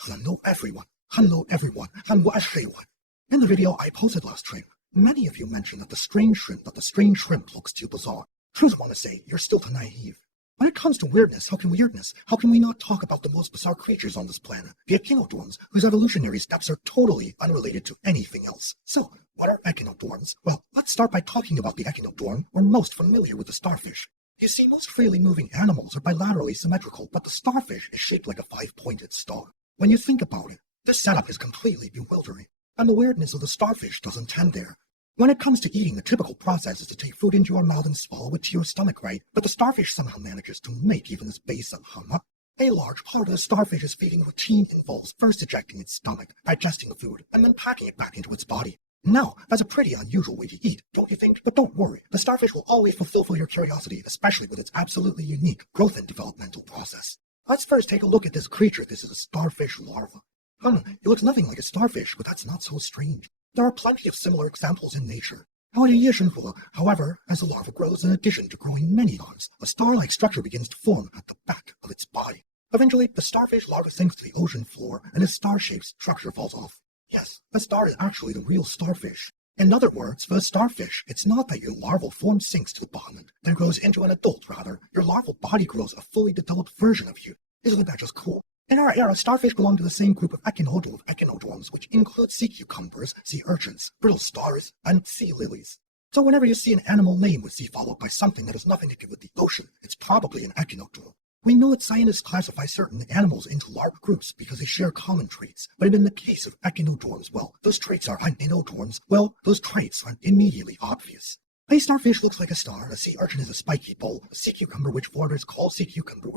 Hello everyone, hello everyone. In the video I posted last stream, many of you mentioned that the strange shrimp looks too bizarre. Truth want to say, you're still too naive. When it comes to weirdness, how can we not talk about the most bizarre creatures on this planet, the echinodorms, whose evolutionary steps are totally unrelated to anything else? So, what are echinodorms? Well, let's start by talking about the echinodorm we're most familiar with, the starfish. You see, most freely moving animals are bilaterally symmetrical, but the starfish is shaped like a five-pointed star. When you think about it, this setup is completely bewildering, and the weirdness of the starfish doesn't end there. When it comes to eating, the typical process is to take food into your mouth and swallow it to your stomach, right? But the starfish somehow manages to make even this basic hum. A large part of the starfish's feeding routine involves first ejecting its stomach, digesting the food, and then packing it back into its body. Now, that's a pretty unusual way to eat, don't you think? But don't worry, the starfish will always fulfill your curiosity, especially with its absolutely unique growth and developmental process. Let's first take a look at this creature. This is a starfish larva. It looks nothing like a starfish, but that's not so strange. There are plenty of similar examples in nature. However, as the larva grows, in addition to growing many arms, a star-like structure begins to form at the back of its body. Eventually, the starfish larva sinks to the ocean floor, and its star-shaped structure falls off. Yes, the star is actually the real starfish. In other words, for a starfish, it's not that your larval form sinks to the bottom and then grows into an adult. Rather, your larval body grows a fully developed version of you. Isn't that just cool? In our era, starfish belong to the same group of echinodorms, which include sea cucumbers, sea urchins, brittle stars, and sea lilies. So whenever you see an animal name with sea followed by something that has nothing to do with the ocean, it's probably an echinodorm. We know that scientists classify certain animals into large groups because they share common traits, but in the case of echinodorms, those traits are immediately obvious. A starfish looks like a star, a sea urchin is a spiky bowl, a sea cucumber which foreigners call sea cucumber,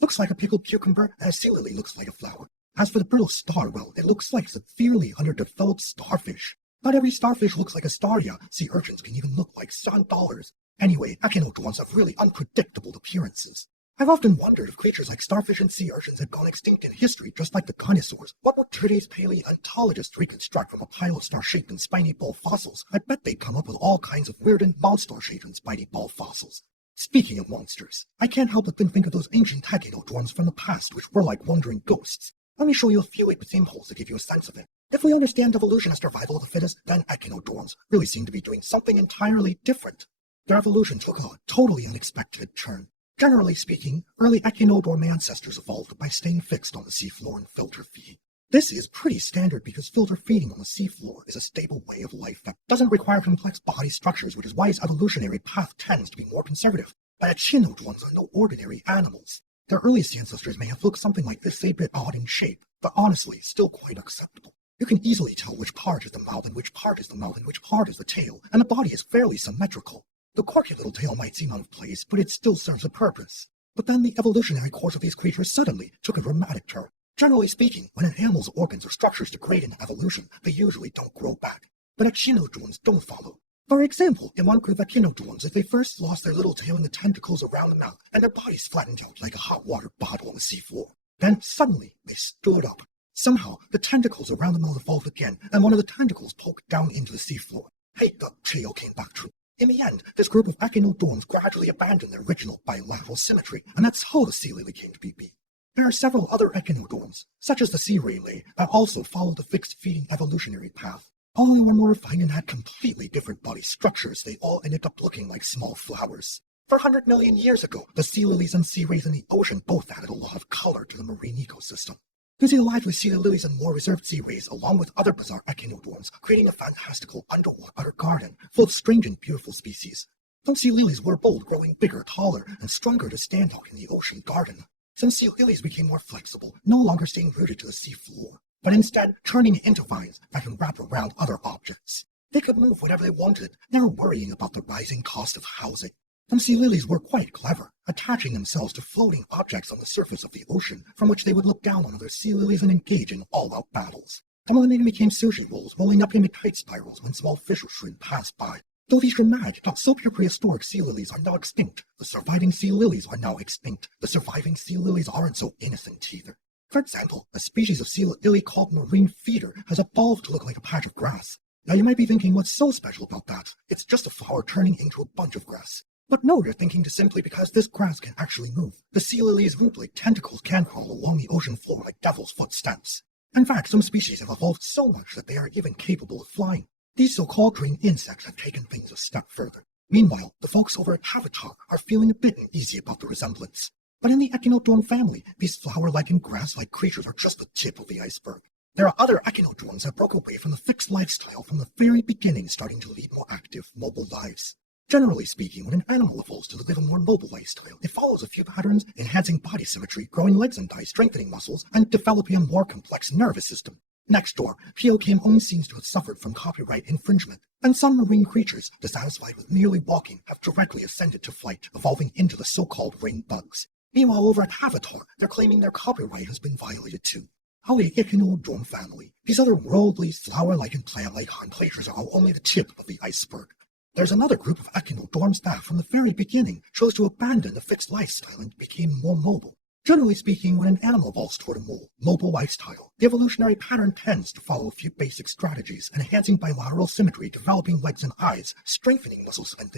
looks like a pickled cucumber, and a sea lily looks like a flower. As for the brittle star, it looks like a severely underdeveloped starfish. Not every starfish looks like a star, yeah. Sea urchins can even look like $7. Anyway, echinodorms have really unpredictable appearances. I've often wondered if creatures like starfish and sea urchins had gone extinct in history just like the dinosaurs. What would today's paleontologists reconstruct from a pile of star-shaped and spiny ball fossils? I bet they'd come up with all kinds of weird and star-shaped and spiny ball fossils. Speaking of monsters, I can't help but think of those ancient echinodorms from the past which were like wandering ghosts. Let me show you a few examples to give you a sense of it. If we understand evolution as survival of the fittest, then echinodorms really seem to be doing something entirely different. Their evolution took a totally unexpected turn. Generally speaking, early echinodorm ancestors evolved by staying fixed on the seafloor and filter feeding. This is pretty standard because filter feeding on the seafloor is a stable way of life that doesn't require complex body structures, which is why its evolutionary path tends to be more conservative. But echinodorms are no ordinary animals. Their earliest ancestors may have looked something like this, a bit odd in shape, but honestly, still quite acceptable. You can easily tell which part is the mouth and which part is the tail, and the body is fairly symmetrical. The quirky little tail might seem out of place, but it still serves a purpose. But then the evolutionary course of these creatures suddenly took a dramatic turn. Generally speaking, when an animal's organs or structures degrade in evolution, they usually don't grow back. But echinodorms don't follow. For example, in one group of echinodorms, if they first lost their little tail and the tentacles around the mouth, and their bodies flattened out like a hot water bottle on the seafloor, then suddenly they stood up. Somehow, the tentacles around the mouth evolved again, and one of the tentacles poked down into the seafloor. Hey, the trio came back true. In the end, this group of echinodorms gradually abandoned their original bilateral symmetry, and that's how the sea lily came to be. There are several other echinodorms, such as the sea raylay, that also follow the fixed feeding evolutionary path. All were more refined and had completely different body structures. They all ended up looking like small flowers. 400 million years ago, the sea lilies and sea rays in the ocean both added a lot of color to the marine ecosystem. You see the lively sea lilies and more reserved sea rays, along with other bizarre echinodorms, creating a fantastical underwater garden full of strange and beautiful species. Some sea lilies were bold, growing bigger, taller, and stronger to stand out in the ocean garden. Some sea lilies became more flexible, no longer staying rooted to the sea floor, but instead turning into vines that can wrap around other objects. They could move whatever they wanted, never worrying about the rising cost of housing. Some sea lilies were quite clever, attaching themselves to floating objects on the surface of the ocean, from which they would look down on other sea lilies and engage in all-out battles. Some of them even became sushi rolls, rolling up into tight spirals when small fish or shrimp passed by. Though these dramatic, not so pure prehistoric sea lilies are now extinct, the surviving sea lilies are now extinct. The surviving sea lilies aren't so innocent either. For example, a species of sea lily called marine feeder has evolved to look like a patch of grass. Now you might be thinking, what's so special about that? It's just a flower turning into a bunch of grass. But no, you're thinking just simply because this grass can actually move. The sea lily's root-like tentacles can crawl along the ocean floor like devil's footsteps. In fact, some species have evolved so much that they are even capable of flying. These so-called green insects have taken things a step further. Meanwhile, the folks over at Avatar are feeling a bit uneasy about the resemblance. But in the echinodorm family, these flower-like and grass-like creatures are just the tip of the iceberg. There are other echinodorms that broke away from the fixed lifestyle from the very beginning, starting to lead more active, mobile lives. Generally speaking, when an animal evolves to live a more mobile lifestyle, it follows a few patterns, enhancing body symmetry, growing legs and thighs, strengthening muscles, and developing a more complex nervous system. Next door, Peo-Kim only seems to have suffered from copyright infringement, and some marine creatures, dissatisfied with merely walking, have directly ascended to flight, evolving into the so-called ring bugs. Meanwhile, over at Avatar, they're claiming their copyright has been violated too. How the echinodorm family, these other worldly, flower-like and plant-like creatures are only the tip of the iceberg. There's another group of echinodorms that, from the very beginning, chose to abandon the fixed lifestyle and became more mobile. Generally speaking, when an animal evolves toward a more mobile lifestyle, the evolutionary pattern tends to follow a few basic strategies, enhancing bilateral symmetry, developing legs and eyes, strengthening muscles and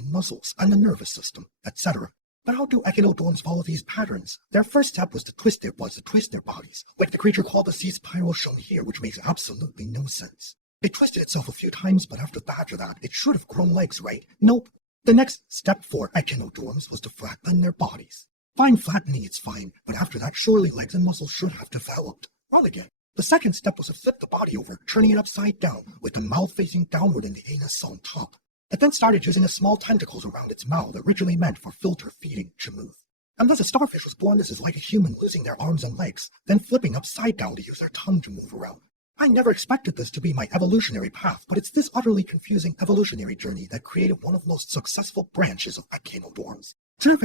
the nervous system, etc. But how do echinodorms follow these patterns? Their first step was to twist their bodies, like the creature called the sea spiral shown here, which makes absolutely no sense. It twisted itself a few times, but after that, it should have grown legs, right? Nope. The next step for echinodorms was to flatten their bodies. Fine, flattening it's fine, but after that, surely legs and muscles should have developed. Wrong again. The second step was to flip the body over, turning it upside down, with the mouth facing downward and the anus on top. It then started using the small tentacles around its mouth, originally meant for filter feeding, to move. And thus a starfish was born. This is like a human losing their arms and legs, then flipping upside down to use their tongue to move around. I never expected this to be my evolutionary path, but it's this utterly confusing evolutionary journey that created one of the most successful branches of echinodorms. Today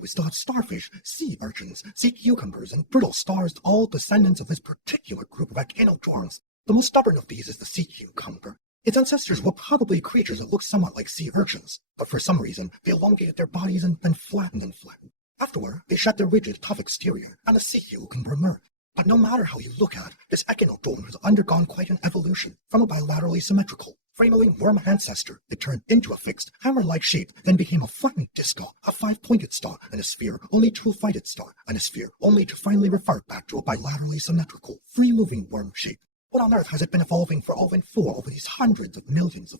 we still have starfish, sea urchins, sea cucumbers, and brittle stars, all descendants of this particular group of echinodorms. The most stubborn of these is the sea cucumber. Its ancestors were probably creatures that looked somewhat like sea urchins, but for some reason they elongated their bodies and then flattened. Afterward, they shed their rigid, tough exterior, and the sea cucumber emerged. But no matter how you look at it, this echinodorm has undergone quite an evolution. From a bilaterally symmetrical, framing worm ancestor, it turned into a fixed, hammer-like shape, then became a flattened disc, a five-pointed star, and a sphere, only two-sided star, and a sphere, only to finally revert back to a bilaterally symmetrical, free-moving worm shape. What on earth has it been evolving for over these hundreds of millions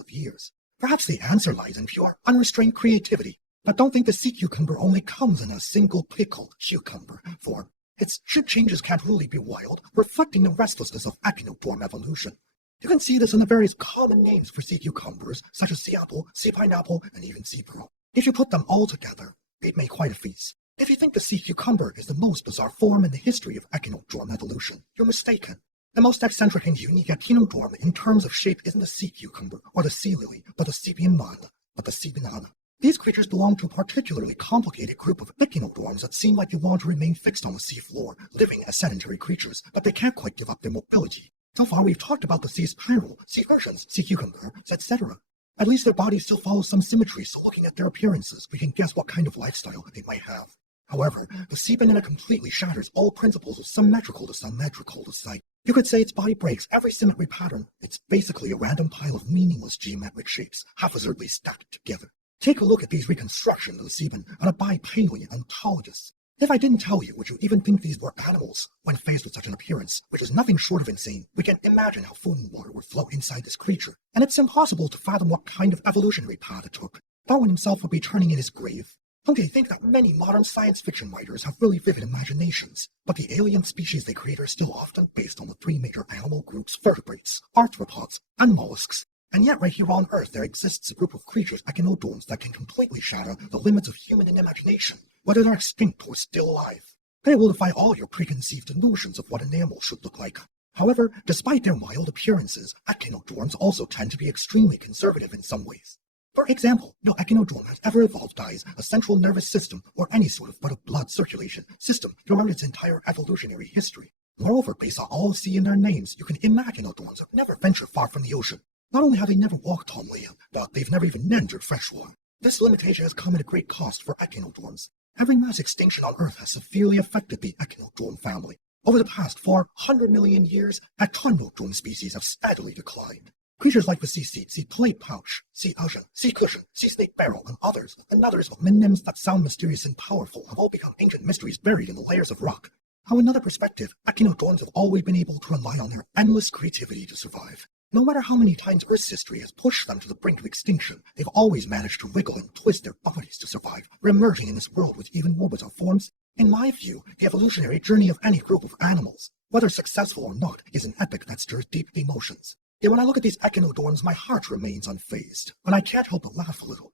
of years? Perhaps the answer lies in pure, unrestrained creativity. But don't think the sea cucumber only comes in a single pickled cucumber form. Its shape changes can't really be wild, reflecting the restlessness of echinodorm evolution. You can see this in the various common names for sea cucumbers, such as sea apple, sea pineapple, and even sea pearl. If you put them all together, they'd make quite a feast. If you think the sea cucumber is the most bizarre form in the history of echinodorm evolution, you're mistaken. The most eccentric and unique echinodorm in terms of shape isn't the sea cucumber or the sea lily, but the sea banana. These creatures belong to a particularly complicated group of echinodorms that seem like they want to remain fixed on the sea floor, living as sedentary creatures, but they can't quite give up their mobility. So far we've talked about the sea spiral, sea urchins, sea cucumbers, etc. At least their bodies still follow some symmetry, so looking at their appearances, we can guess what kind of lifestyle they might have. However, the sea banana completely shatters all principles of symmetrical to sight. You could say its body breaks every symmetry pattern. It's basically a random pile of meaningless geometric shapes, haphazardly stacked together. Take a look at these reconstructions of the seaman on a bipaleontologist. If I didn't tell you, would you even think these were animals? When faced with such an appearance, which is nothing short of insane, we can imagine how food and water would flow inside this creature, and it's impossible to fathom what kind of evolutionary path it took. Darwin himself would be turning in his grave. Don't they think that many modern science fiction writers have really vivid imaginations, but the alien species they create are still often based on the three major animal groups: vertebrates, arthropods, and mollusks. And yet right here on Earth there exists a group of creatures, echinodorms, that can completely shatter the limits of human imagination, whether they're extinct or still alive. They will defy all your preconceived notions of what an animal should look like. However, despite their mild appearances, echinodorms also tend to be extremely conservative in some ways. For example, no echinodorm has ever evolved as a central nervous system or any sort of blood circulation system throughout its entire evolutionary history. Moreover, based on all see in their names, you can imagine echinodorms have never ventured far from the ocean. Not only have they never walked on land, but they've never even entered freshwater. This limitation has come at a great cost for echinodorms. Every mass extinction on Earth has severely affected the echinodorm family. Over the past 400 million years, echinodorm species have steadily declined. Creatures like the sea seed, sea clay pouch, sea ocean, sea cushion, sea snake barrel, and others names that sound mysterious and powerful have all become ancient mysteries buried in the layers of rock. How another perspective, echinodorms have always been able to rely on their endless creativity to survive. No matter how many times Earth's history has pushed them to the brink of extinction, they've always managed to wiggle and twist their bodies to survive, re-emerging in this world with even more bizarre forms. In my view, the evolutionary journey of any group of animals, whether successful or not, is an epic that stirs deep emotions. Yet when I look at these echinodorms, my heart remains unfazed, and I can't help but laugh a little.